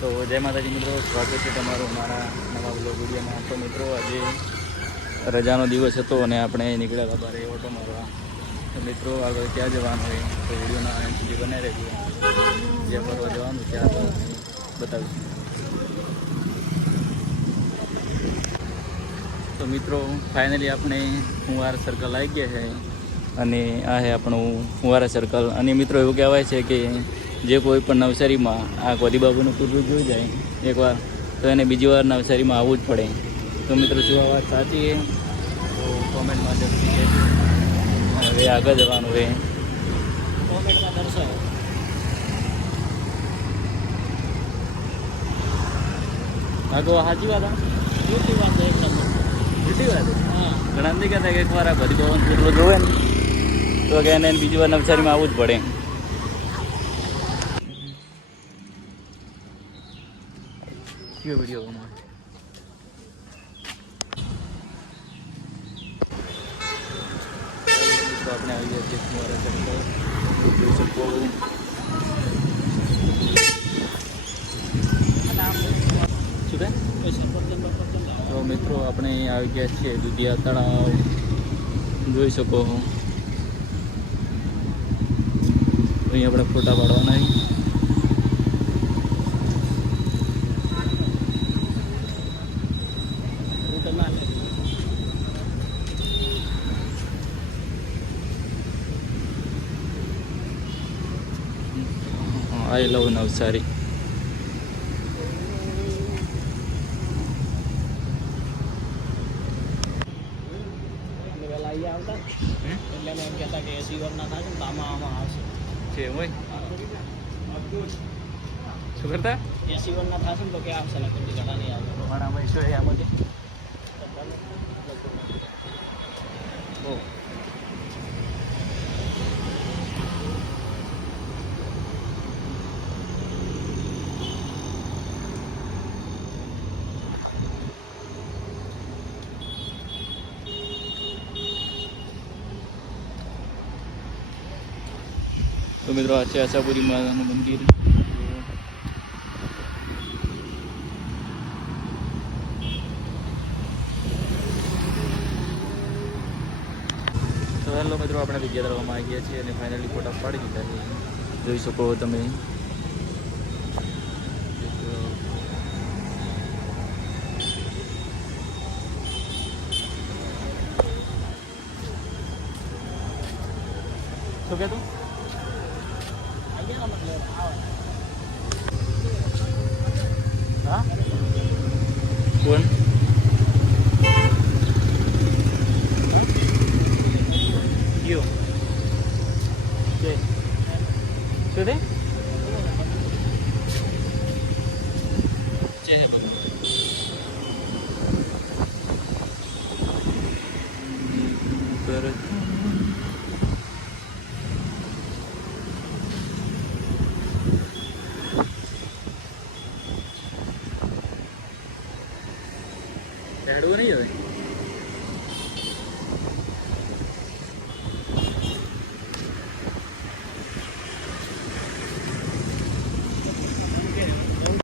તો જય માતાજી મિત્રો, સ્વાગત છે તમારું મારા નવા બ્લોગ વિડીયોમાં. તો મિત્રો આજે રજાનો દિવસ હતો અને આપણે નીકળ્યા બહાર ઓટો મારવા. તો મિત્રો આગળ ક્યાં જવાનું હોય તો વિડીયોના એન્ડ સુધી બનાવી રહેજો. જ્યાં ફરવા જવાનું ત્યાં તો બતાવીશું. તો મિત્રો ફાઇનલી આપણે ફુવારા સર્કલ આવી ગયા છે અને આ છે આપણું ફુવારા સર્કલ. અને મિત્રો એવું કહેવાય છે કે જે કોઈ પણ નવસારીમાં આ ગોદીબાબુનું પૂરું જોઈ જાય એકવાર તો એને બીજી વાર નવસારીમાં આવવું જ પડે. તો મિત્રો શું આ વાત સાચી છે તો કોમેન્ટમાં જરૂરથી કહેજો. હવે આગળ જવાનું છે, કોમેન્ટમાં દર્શાવો. આગળ સાચી વાત, મોટી વાત એક નંબર મોટી વાત. હા, ઘણા નથી કહેતા કે એકવાર આ ગોદીબાબુનું પૂરું જોવે ને તો કે એને બીજી વાર નવસારીમાં આવવું જ પડે. वीडियो આપણે આવી ગયા છીએ ફુવારા સર્કલ. જોઈ શકો તો મિત્રો આપણે આવી ગયા છીએ દુધિયા તળાવ. જોઈ શકો અહીં આપણે ફોટા પાડવાના. આઈ લવ નવસારી. શું કરતા એસી વન ના થશે તો ક્યાં આવશે ને કોઈ ઘણા નહીં આવે. ઘણા શું આમાંથી તો મિત્રો આ છે આશાપુરી માતાનું મંદિર. તો હેલો મિત્રો, આપણે વિદ્યા તળાવમાં આવી ગયા છીએ અને ફાઇનલી ફોટા પાડી દીધા છે. જોઈ શકો તમે. શું કહેતું હા કોણ કયો છે શું છે છે હેડવું નહીં હોય.